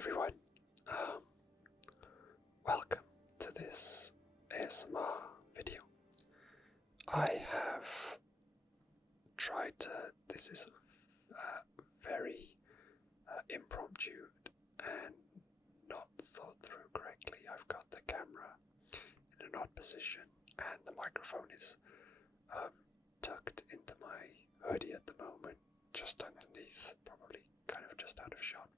everyone. Welcome to this ASMR video. I have tried this is very impromptu and not thought through correctly. I've got the camera in an odd position and the microphone is tucked into my hoodie at the moment, just underneath, probably kind of just out of shot.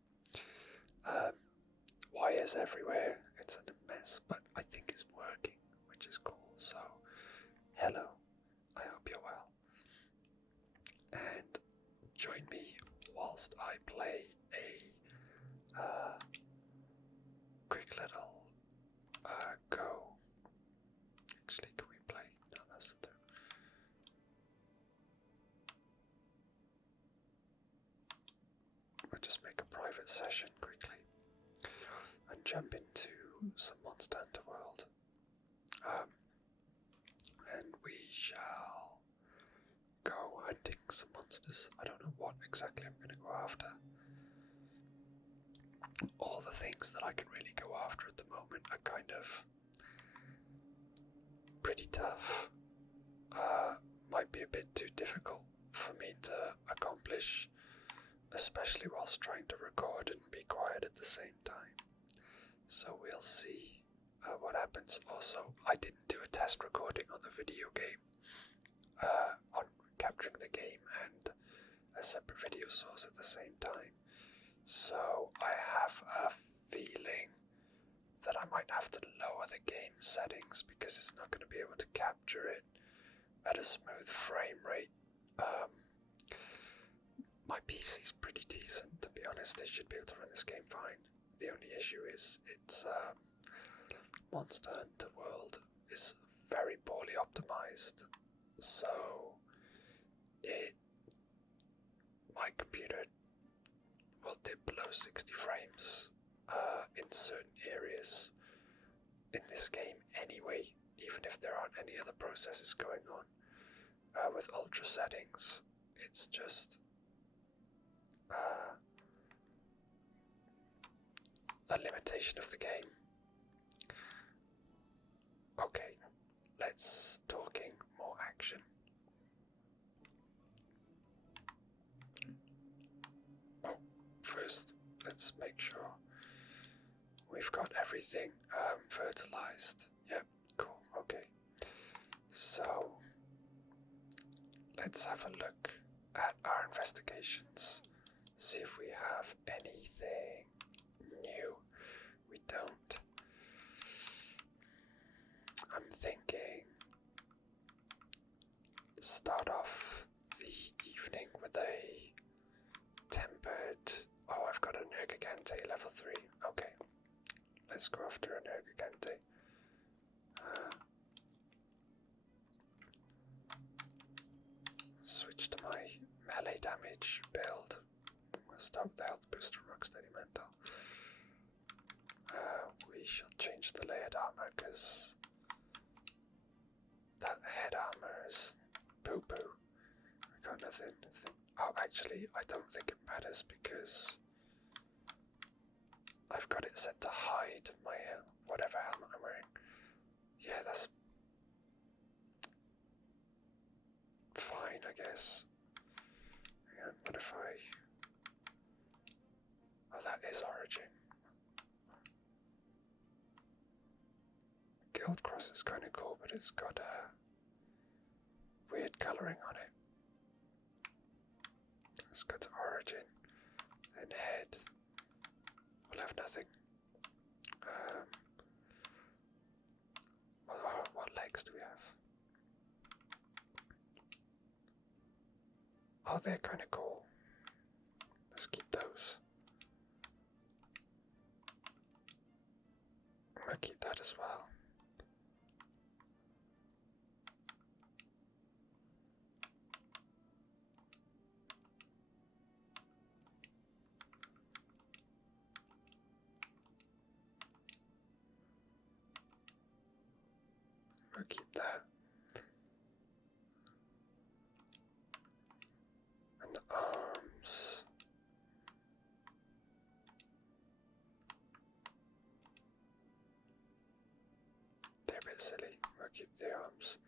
Wires everywhere, it's a mess, but I think it's working, which is cool. So, hello, I hope you're well. And join me whilst I play a quick little go. Actually, can we play? No, that's the We'll just make a private session quickly and jump into some Monster Hunter World. And we shall go hunting some monsters. I don't know what exactly I'm going to go after. All the things that I can really go after at the moment are kind of pretty tough. Might be a bit too difficult for me to accomplish, especially whilst trying to record and be quiet at the same time. So we'll see what happens. Also, I didn't do a test recording on the video game, on capturing the game and a separate video source at the same time. So I have a feeling that I might have to lower the game settings because it's not going to be able to capture it at a smooth frame rate. My PC's pretty decent, to be honest. They should be able to run this game fine. The only issue is it's Monster Hunter World is very poorly optimized, so my computer will dip below 60 frames in certain areas in this game anyway, even if there aren't any other processes going on. With ultra settings, it's just a limitation of the game. Okay, let's talking more action. Oh, first let's make sure we've got everything fertilized. Yep, cool, okay. So let's have a look at our investigations. See if we have anything new. We don't. I'm thinking start off the evening with a tempered. Oh, I've got a Nergigante level 3. Okay, let's go after a Nergigante. Switch to my melee damage build. We'll start with the health booster Rocksteady Mental. We shall change the layered armor because that head armor is poo-poo. I got nothing. Oh, actually, I don't think it matters because I've got it set to hide my whatever helmet I'm wearing. Yeah, that's fine, I guess. Hang on, what if I... Oh, that is Origin. Guild Cross is kind of cool, but it's got weird colouring on it. Let's go to Origin, then head. We'll have nothing. What legs do we have? Oh, they're kind of cool. Let's keep those. I'm gonna keep that as well. I'll keep that. And the arms. silly. We'll keep the arms.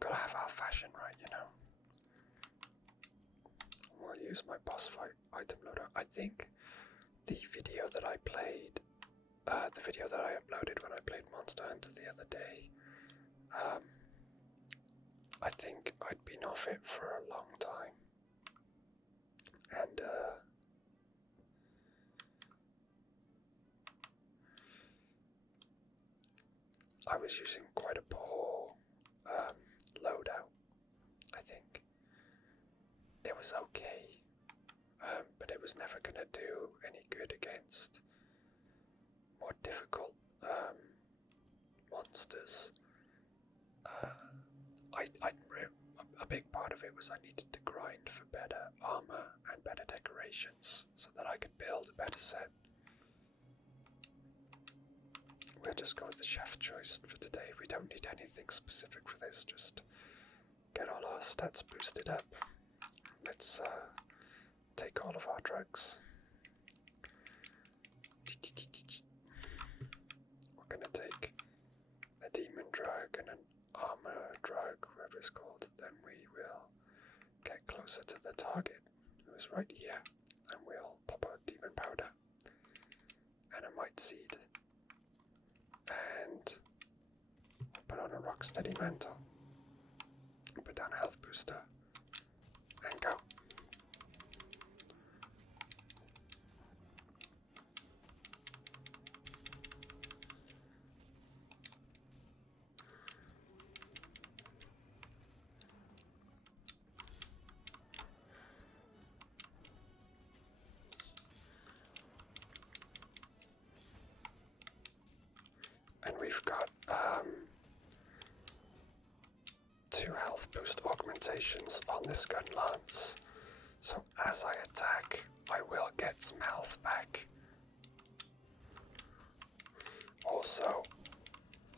Gotta have our fashion right, you know. We'll use my boss fight item loader. I think the video that I played, the video that I uploaded when I played Monster Hunter the other day, I think I'd been off it for a long time. And I was using quite a poor loadout, I think. It was okay, but it was never going to do any good against more difficult monsters. A big part of it was I needed to grind for better armor and better decorations so that I could build a better set. We'll just go with the chef choice for today. We don't need anything specific for this, just get all our stats boosted up. Let's take all of our drugs. We're gonna take a demon drug and an armor drug, whatever it's called. Then we will get closer to the target, who is right here, and we'll pop a demon powder and a might seed. And put on a rock steady mantle. Put down a health booster. And go. And we've got 2 health boost augmentations on this gun lance. So as I attack, I will get some health back. Also,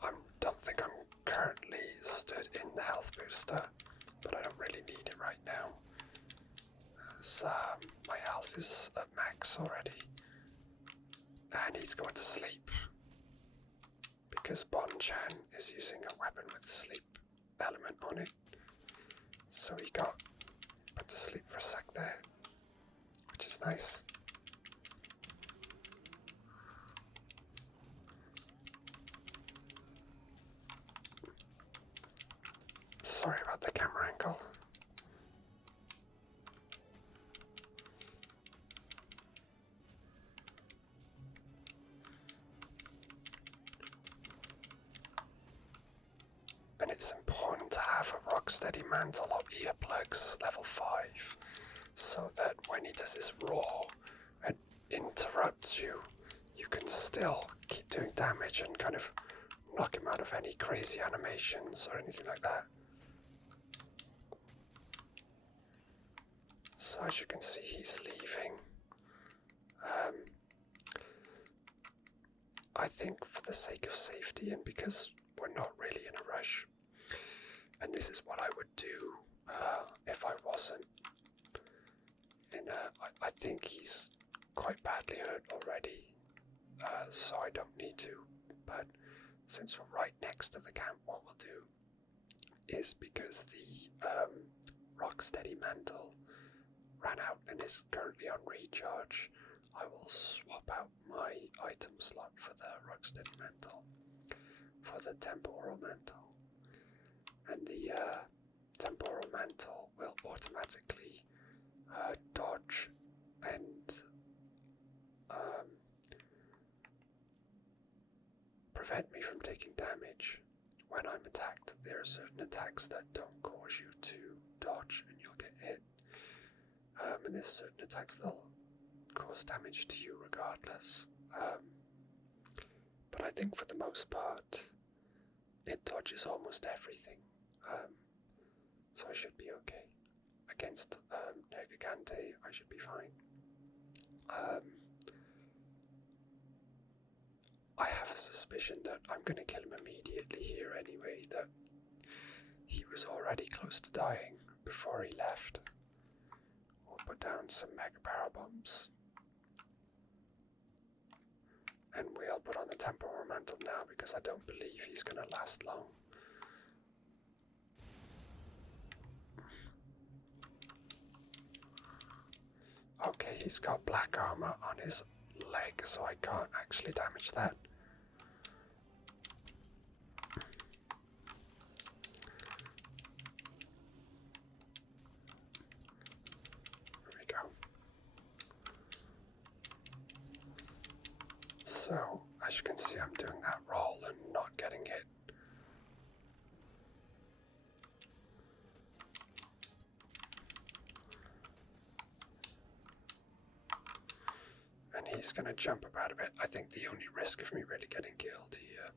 I don't think I'm currently stood in the health booster, but I don't really need it right now, as my health is at max already. And he's going to sleep, because Bon-chan is using a weapon with a sleep element on it. So he got put to sleep for a sec there, which is nice. Sorry about the camera angle. And it's important to have a rock-steady mantle or earplugs level 5, so that when he does his roar and interrupts you, you can still keep doing damage and kind of knock him out of any crazy animations or anything like that. So as you can see, he's leaving. I think for the sake of safety and because we're not really in a rush, and this is what I would do if I wasn't in I think he's quite badly hurt already, so I don't need to, but since we're right next to the camp, what we'll do is, because the Rocksteady Mantle ran out and is currently on recharge, I will swap out my item slot for the Rocksteady Mantle for the Temporal Mantle. And the Temporal Mantle will automatically dodge and prevent me from taking damage when I'm attacked. There are certain attacks that don't cause you to dodge and you'll get hit. And there's certain attacks that'll cause damage to you regardless. But I think for the most part, it dodges almost everything. So I should be okay. Against Nergigante, I should be fine. I have a suspicion that I'm going to kill him immediately here anyway, that he was already close to dying before he left. put down some mega power bombs. And we'll put on the temporal mantle now because I don't believe he's gonna last long. Okay, he's got black armor on his leg, so I can't actually damage that. There we go. So, as you can see, I'm doing that roll and not getting hit. And he's going to jump about a bit. I think the only risk of me really getting killed here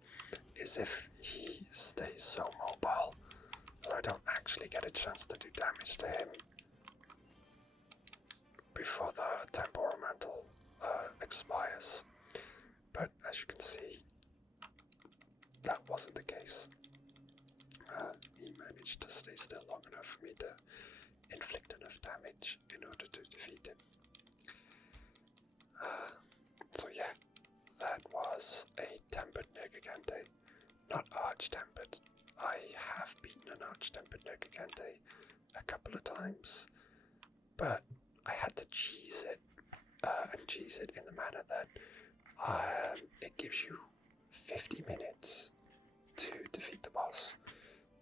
is if he stays so mobile that I don't actually get a chance to do damage to him before the temporal mantle expires. But as you can see, that wasn't the case. He managed to stay still long enough for me to inflict enough damage in order to defeat him. So yeah, that was a tempered Nergigante. Not arch-tempered. I have beaten an arch-tempered Nergigante a couple of times, but I had to cheese it, and cheese it in the manner that it gives you 50 minutes to defeat the boss,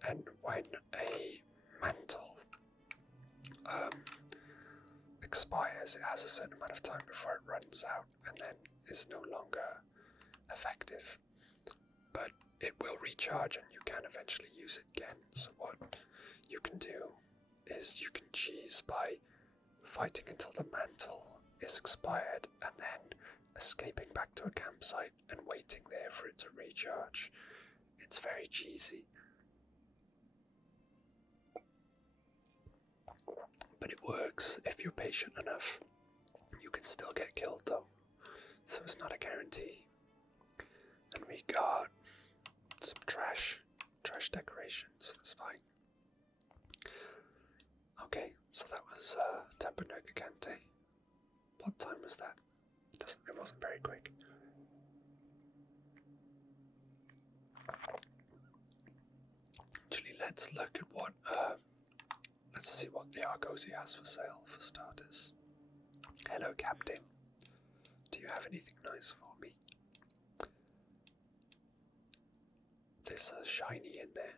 and when a mantle expires, it has a certain amount of time before it runs out and then is no longer effective, but it will recharge and you can eventually use it again. So what you can do is you can cheese by fighting until the mantle is expired and then escaping back to a campsite and waiting there for it to recharge. It's very cheesy, but it works if you're patient enough. You can still get killed though, so it's not a guarantee. And we got some trash decorations, that's fine. Okay, so that was Tempered Nergigante. What time was that? It wasn't very quick. Actually, let's look at what let's see what the Argosy has for sale, for starters. Hello, Captain. Do you have anything nice for me? There's a shiny in there.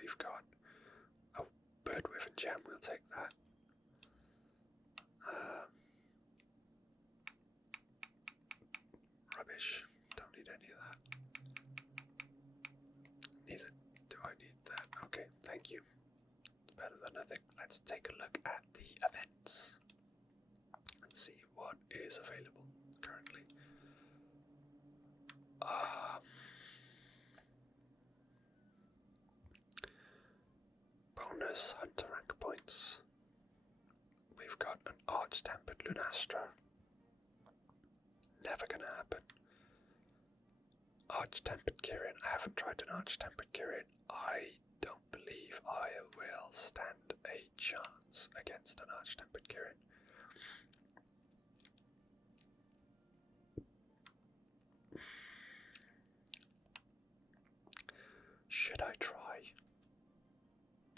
We've got a bird with a gem, we'll take that. Rubbish. Don't need any of that. Neither do I need that. Okay, thank you. Better than nothing. Let's take a look at the events and see what is available currently. Bonus hunter rank points. We've got an arch-tempered Lunastra. Never gonna happen. Arch-tempered Kirin. I haven't tried an arch-tempered Kirin. I don't believe I will stand a chance against an arch-tempered Kirin. Should I try?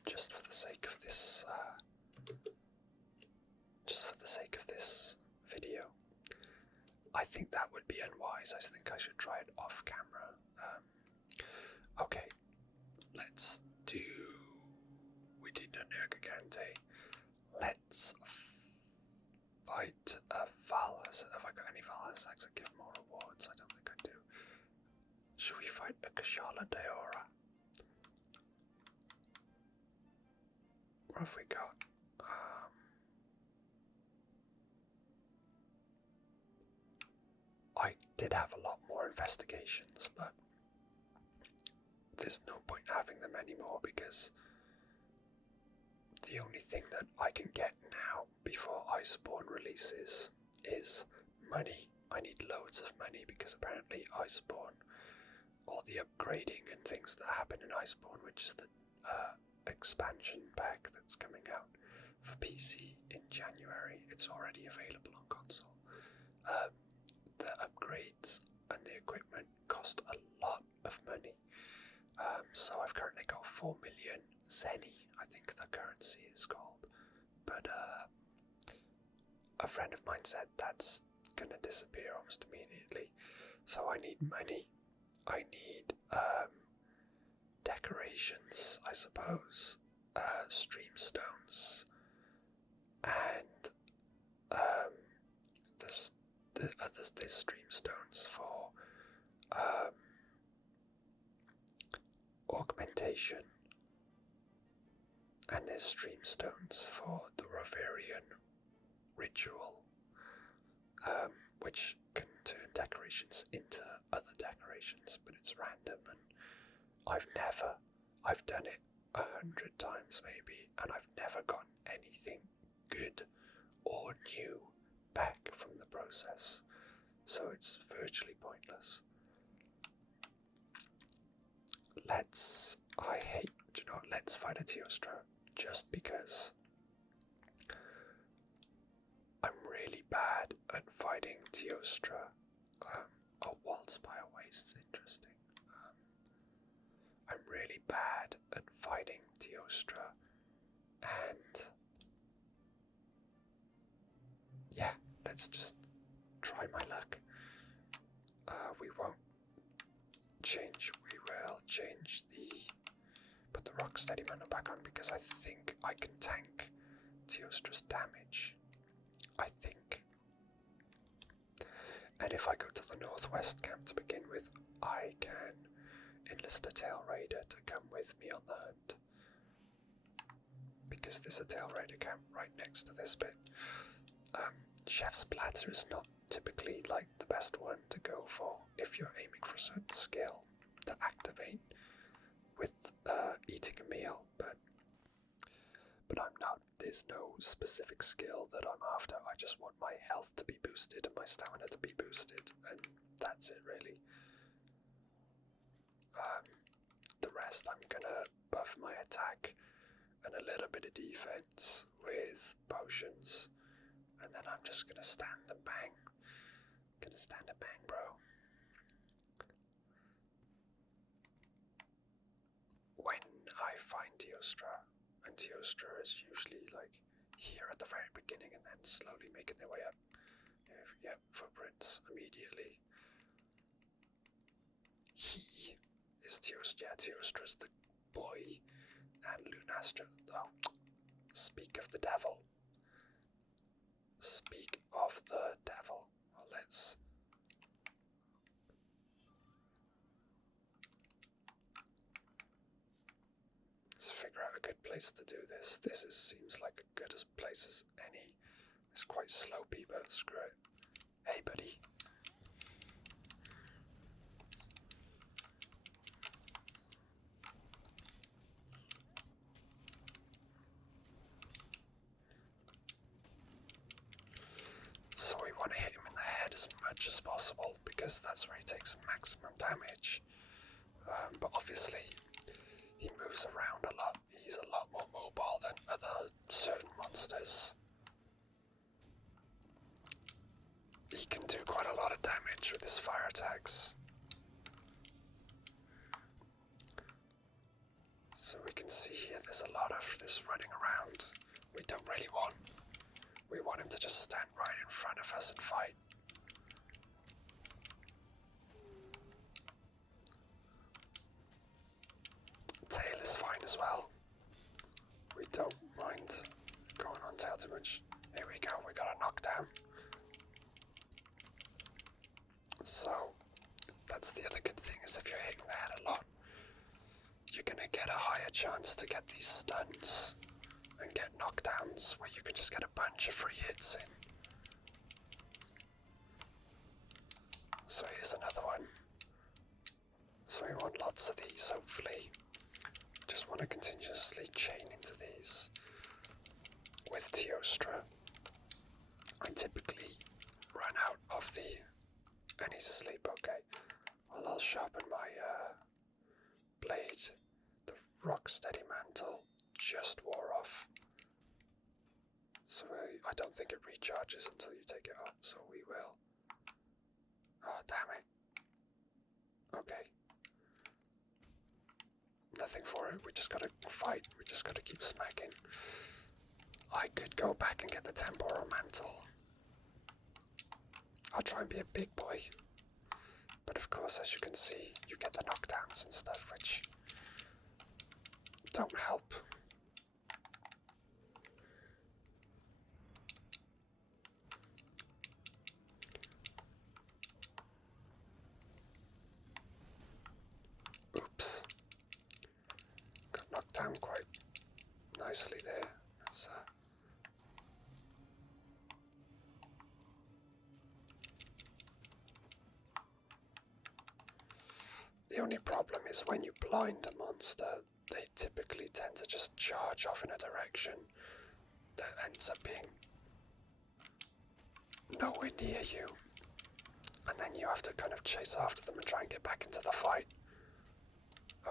Just for the sake of this, video. I think that would be unwise. I think I should try it off camera. Okay, let's do. We did a Nergigante. Let's fight a Valhalla. Have I got any Valhalla sacks that give more rewards? I don't think I do. Should we fight a Kushala Daora? What have we got? I did have a lot more investigations, but there's no point having them anymore because the only thing that I can get now before Iceborne releases is money. I need loads of money because apparently Iceborne, all the upgrading and things that happen in Iceborne, which is the expansion pack that's coming out, for PC in January. It's already available on console. The upgrades and the equipment cost a lot of money. So I've currently got 4 million Zenny, I think the currency is called. But a friend of mine said that's gonna disappear almost immediately. So I need money. I need decorations, I suppose, stream stones, and there's stream stones for augmentation, and there's stream stones for the Roverian ritual, which can turn decorations into other decorations, but it's random, and I've done it 100 times maybe, and I've never gotten anything good or new back from the process, so it's virtually pointless. Let's fight a Teostra, just because I'm really bad at fighting Teostra. Waltz by a waste's interesting. I'm really bad at fighting Teostra, and yeah, let's just try my luck. We will change put the Rocksteady Mantle back on, because I think I can tank Teostra's damage. I think. And if I go to the northwest camp to begin with, I can enlist a Tail Raider to come with me on the hunt. Because there's a Tail Raider camp right next to this bit. Chef's Platter is not typically like the best one to go for if you're aiming for a certain skill to activate with eating a meal, but I'm not. There's no specific skill that I'm after. I just want my health to be boosted and my stamina to be boosted, and that's it really. The rest I'm gonna buff my attack and a little bit of defense with potions, and then I'm just gonna stand and bang. Gonna stand and bang, bro. When I find Teostra, and Teostra is usually like here at the very beginning and then slowly making their way up. Yeah, footprints immediately. He is Teostra. Yeah, Teostra's the boy, and Lunastra. Oh, speak of the devil. Speak of the devil. Well, let's figure out a good place to do this. This seems like as good a place as any. It's quite slopey, but screw it. Hey, buddy. So we want to hit him in the head as much as possible, because that's where he takes maximum damage. But obviously, he moves around a lot. He's a lot more mobile than other certain monsters. He can do quite a lot of damage with his fire attacks. So we can see here there's a lot of this running around. We don't really want. We want him to just stand right in front of us and fight. Tail is fine as well. We don't mind going on tail too much. Here we go, we got a knockdown. So, that's the other good thing, is if you're hitting the head a lot, you're gonna get a higher chance to get these stuns and get knockdowns where you can just get a bunch of free hits in. So here's another one. So we want lots of these, hopefully. Just want to continuously chain into these. With Teostra, I typically run out of the... And he's asleep, okay. Well, I'll sharpen my blade. The Rocksteady Mantle just wore off. So I don't think it recharges until you take it up, so we will. Oh, damn it. Okay. Nothing for it, we just gotta fight, we just gotta keep smacking. I could go back and get the temporal mantle. I'll try and be a big boy. But of course, as you can see, you get the knockdowns and stuff, which don't help. Oops. Got knocked down quite nicely there. That's, the only problem is when you blind a monster, they typically tend to just charge off in a direction that ends up being nowhere near you. And then you have to kind of chase after them and try and get back into the fight.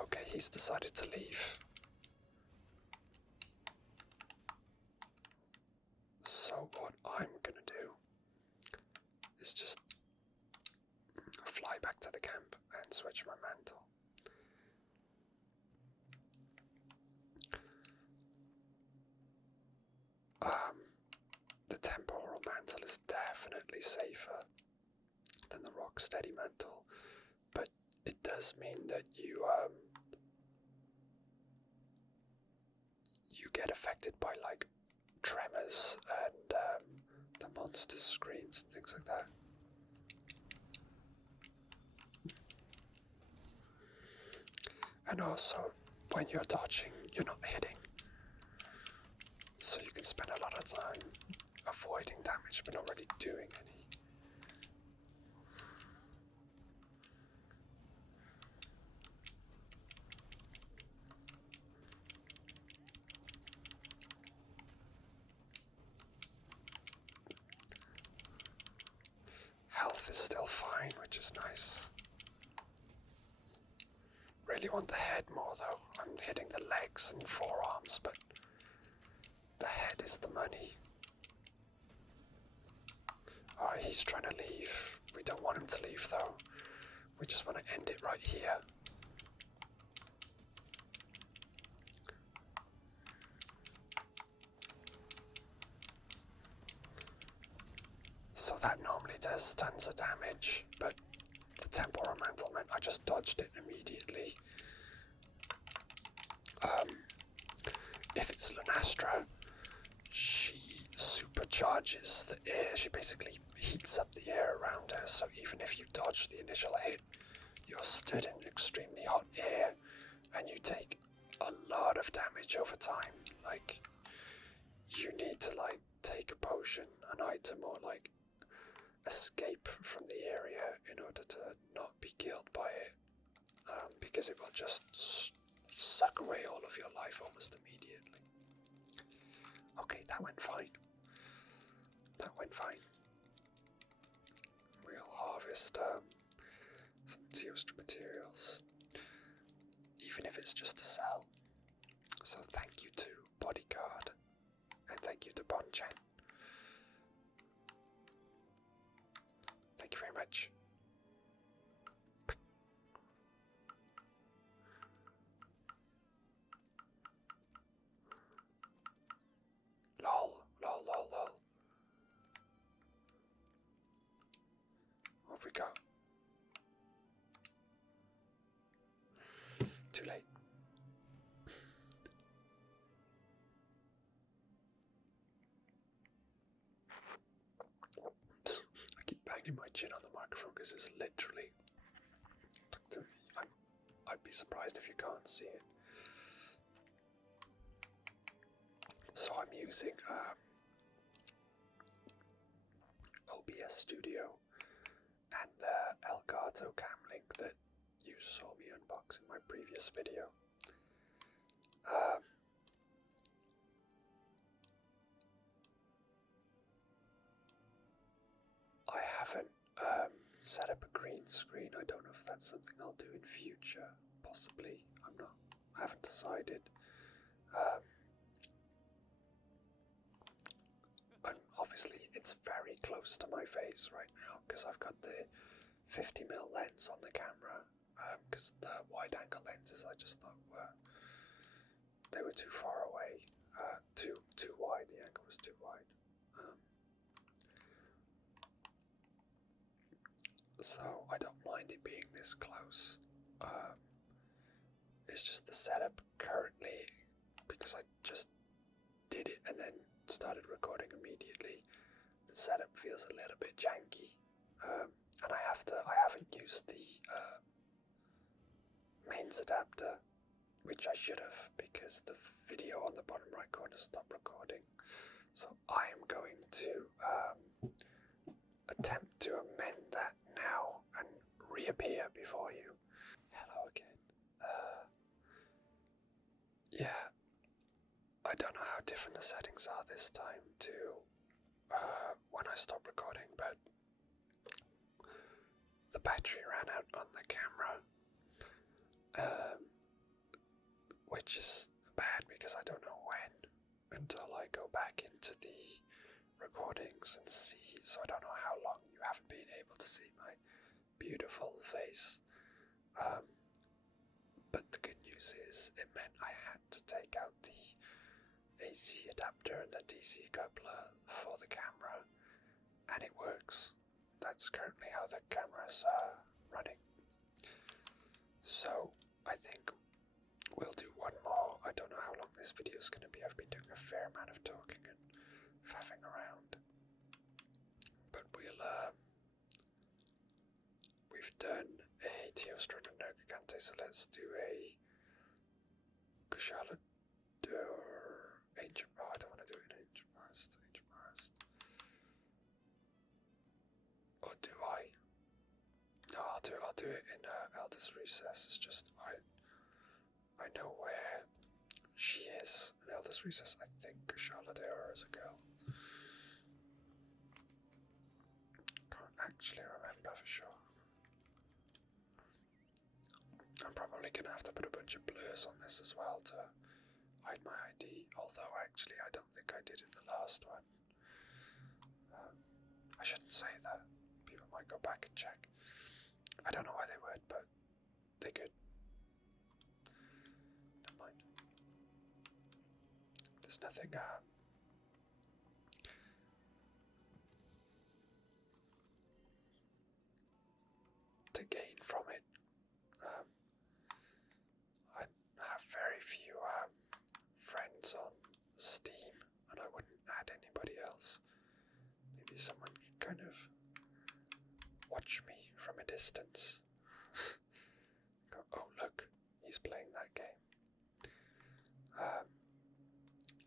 Okay, he's decided to leave. So what I'm gonna do is just fly back to the camp and switch my mantle. The temporal mantle is definitely safer than the rock steady mantle, but it does mean that you get affected by like tremors and the monster screams and things like that. And also, when you're dodging, you're not hitting. So you can spend a lot of time avoiding damage but not really doing any. Health is still fine, which is nice. Really want the head more though. I'm hitting the legs and forearms, but the head is the money. Alright, he's trying to leave. We don't want him to leave though. We just want to end it right here. So that normally does tons of damage, but the temporal mantle meant I just dodged it immediately. If it's Lunastra, she supercharges the air. She basically heats up the air around her, so even if you dodge the initial hit, you're stood in extremely hot air, and you take a lot of damage over time. Like, you need to like take a potion, an item, or like escape from the area in order to not be killed by it, because it will just suck away all of your life almost immediately. Okay, that went fine. That went fine. We'll harvest some Teostra materials, even if it's just to sell. So thank you to Bodyguard, and thank you to Bonchen. Thank you very much. Lol. What have we got? Too late. I keep banging my chin on the microphone because it's literally... I'd be surprised if you can't see it. So I'm using OBS Studio and the Elgato Cam Link that you saw me unbox in my previous video. I haven't set up a green screen. I don't know if that's something I'll do in future. Possibly. I haven't decided. close to my face right now because I've got the 50mm lens on the camera. Because the wide-angle lenses I just thought they were too far away, too wide. The angle was too wide. So I don't mind it being this close. It's just the setup currently, because I just did it and then started recording immediately. The setup feels a little bit janky, and I haven't used the mains adapter, which I should have, because the video on the bottom right corner stopped recording. So I am going to attempt to amend that now and reappear before you. Hello again. Yeah, I don't know how different the settings are this time to when I stopped recording, but the battery ran out on the camera, which is bad because I don't know when until I go back into the recordings and see, so I don't know how long you haven't been able to see my beautiful face. But the good news is it meant I had to take out the AC adapter and the DC coupler for the camera, and it works. That's currently how the camera's running. So I think we'll do one more. I don't know how long this video is going to be. I've been doing a fair amount of talking and faffing around, but we've done a Teostra and a Nergigante, so let's do a Kushala Ancient. Oh, I don't want to do it in Ancient Forest. Or do I? No, I'll do it in Eldest Recess. It's just I know where she is in Eldest Recess. I think Kushala Daora is a girl. Can't actually remember for sure. I'm probably gonna have to put a bunch of blurs on this as well to hide my ID, although actually I don't think I did in the last one. I shouldn't say that. People might go back and check. I don't know why they would, but they could. Never mind. There's nothing to gain from it. I have very few friends on Steam, and I wouldn't add anybody else. Maybe someone can kind of watch me from a distance. Go, oh look, he's playing that game.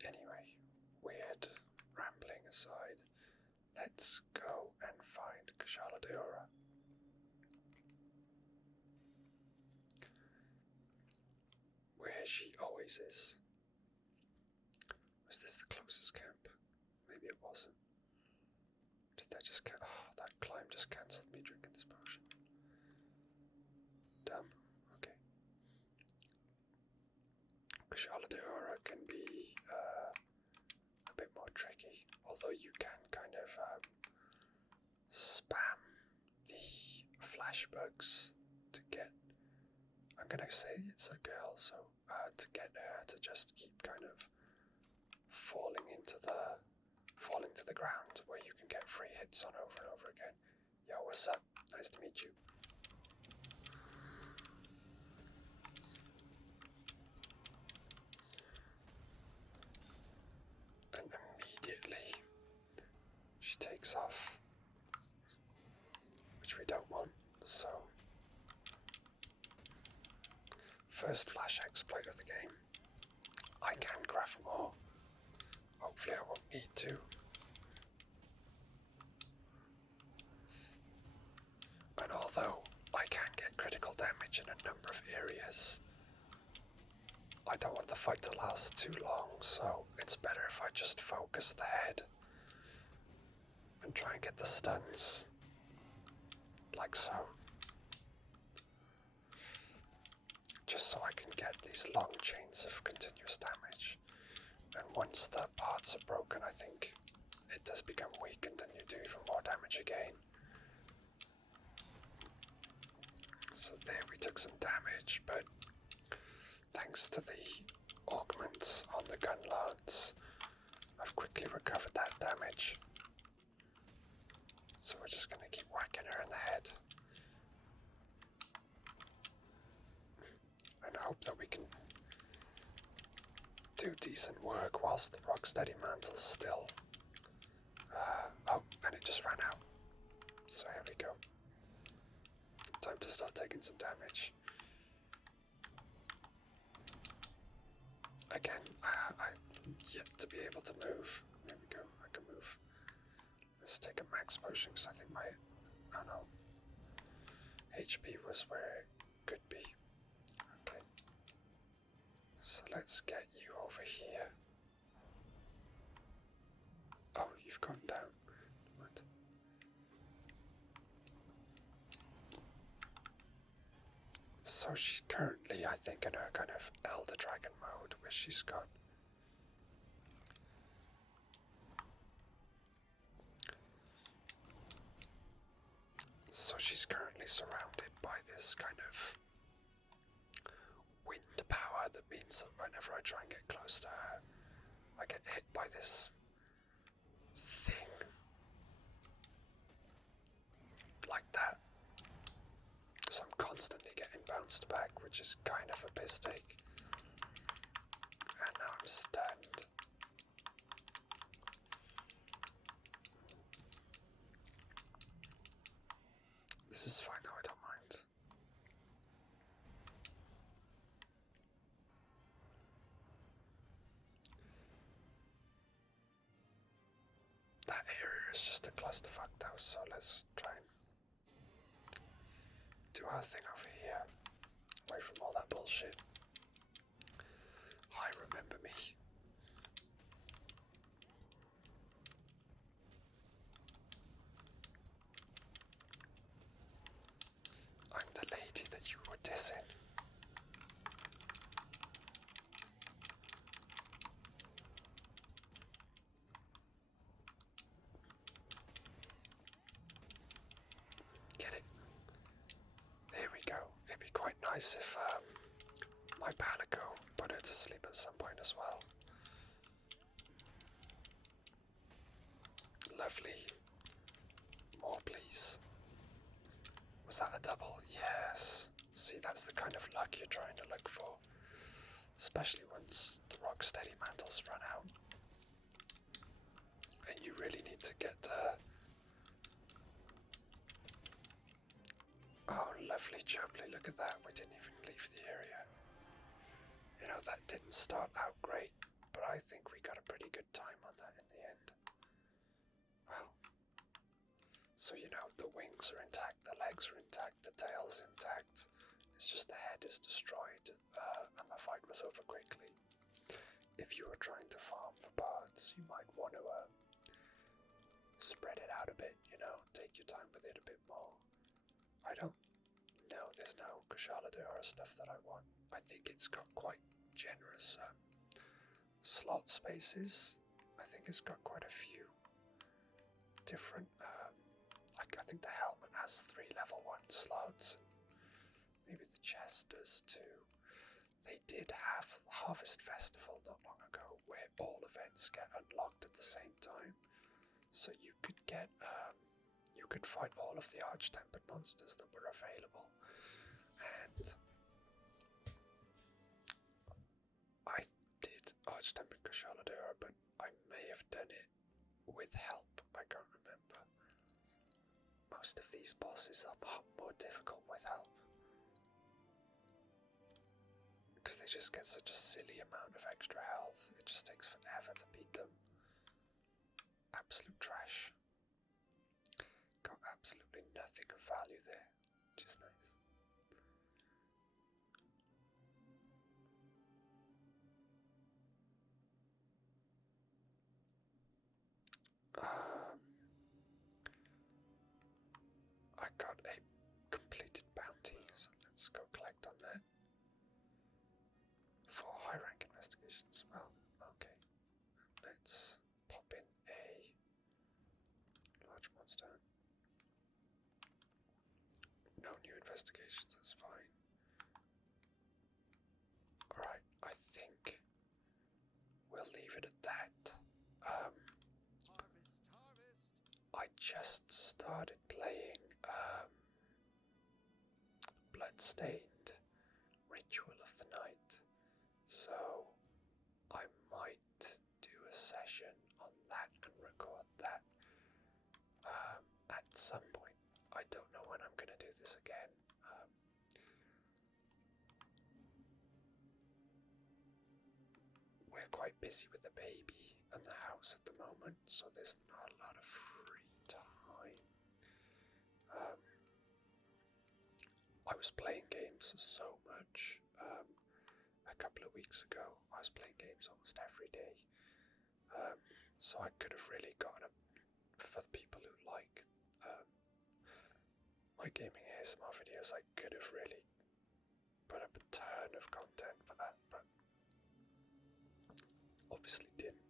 Anyway, weird rambling aside, let's go and find Kushala Daora. Where she always is. Was this the closest camp? Maybe it wasn't. Did that just that climb just cancelled me drinking this potion. Damn. Okay. Kushala Daora can be a bit more tricky, although you can kind of spam the flashbugs to get. I'm gonna say it's a girl, so to get her to just keep kind of falling to the ground where you can get free hits on over and over again. Yo, what's up? Nice to meet you. And immediately she takes off, which we don't want, so first flash exploit of the game. I can graph more. Hopefully I won't need to. And although I can get critical damage in a number of areas, I don't want the fight to last too long, so it's better if I just focus the head and try and get the stuns, like so. Just so I can get these long chains of continuous damage. And once the parts are broken, I think it does become weakened and you do even more damage again. So there we took some damage, but thanks to the augments on the gun lance, I've quickly recovered that damage. So we're just going to keep whacking her in the head. And hope that we can do decent work whilst the Rocksteady Mantle's still. Oh, and it just ran out. So here we go. Time to start taking some damage. Again, I'm yet to be able to move. There we go, I can move. Let's take a max potion because I think my, oh no, HP was where it could be. Okay. So let's get you over here. Oh, you've gone down. What? So she's currently, I think, in her kind of Elder Dragon mode, where she's got surrounded by this kind of wind power that means that whenever I try and get close to her, I get hit by this thing like that. So I'm constantly getting bounced back, which is kind of a piss take. And now I'm stunned. This is fine though, I don't mind. That area is just a clusterfuck though, so let's try and do our thing over here. Away from all that bullshit. Hi, remember me. I'm the lady that you were dissing. Get it? There we go. It'd be quite nice if my Palico put her to sleep at some point as well. Lovely. More, please. Was that a double? Yes. See, that's the kind of luck you're trying to look for. Especially once the Rocksteady Mantles run out. And you really need to get the... Oh, lovely jubbly, look at that. We didn't even leave the area. You know, that didn't start out great, but I think we got a pretty good time on that in the end. Well, so you know, the wings are intact, the legs are intact, the tail's intact. It's just the head is destroyed, and the fight was over quickly. If you were trying to farm for parts, you might want to spread it out a bit, you know, take your time with it a bit more. I don't know, there's no Kushala Daora stuff that I want. I think it's got quite generous slot spaces. I think it's got quite a few different, I think the helmet has 3 level 1 slots, and maybe the chest does too. They did have Harvest Festival not long ago where all events get unlocked at the same time. So you could get, you could fight all of the Arch-Tempered monsters that were available. And I did Arch-Tempered Kushala Daora, but I may have done it with help. I can't remember. Most of these bosses are more difficult with help. Because they just get such a silly amount of extra health. It just takes forever to beat them. Absolute trash. Got absolutely nothing of value there, which is nice. I got a completed bounty, so let's go collect on that. For high rank investigations, well, okay. Let's pop in a almost done. No new investigations, that's fine. Alright, I think we'll leave it at that. I just started playing Bloodstained Ritual of the Night, so I might do a session on that and record that at some point. I don't know when I'm going to do this again. We're quite busy with the baby and the house at the moment, so there's not a lot of free time. I was playing games so much. A couple of weeks ago, I was playing games almost every day. So I could have really gotten for the people who like my gaming ASMR videos, I could have really put up a ton of content for that, but obviously didn't.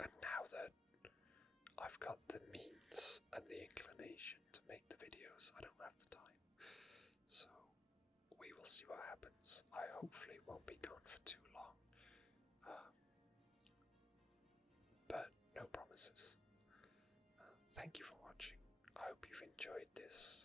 And now that I've got the means and the inclination to make the videos, I don't have the time. So we will see what happens. I hopefully won't be gone for too long. But no promises. Thank you for watching. I hope you've enjoyed this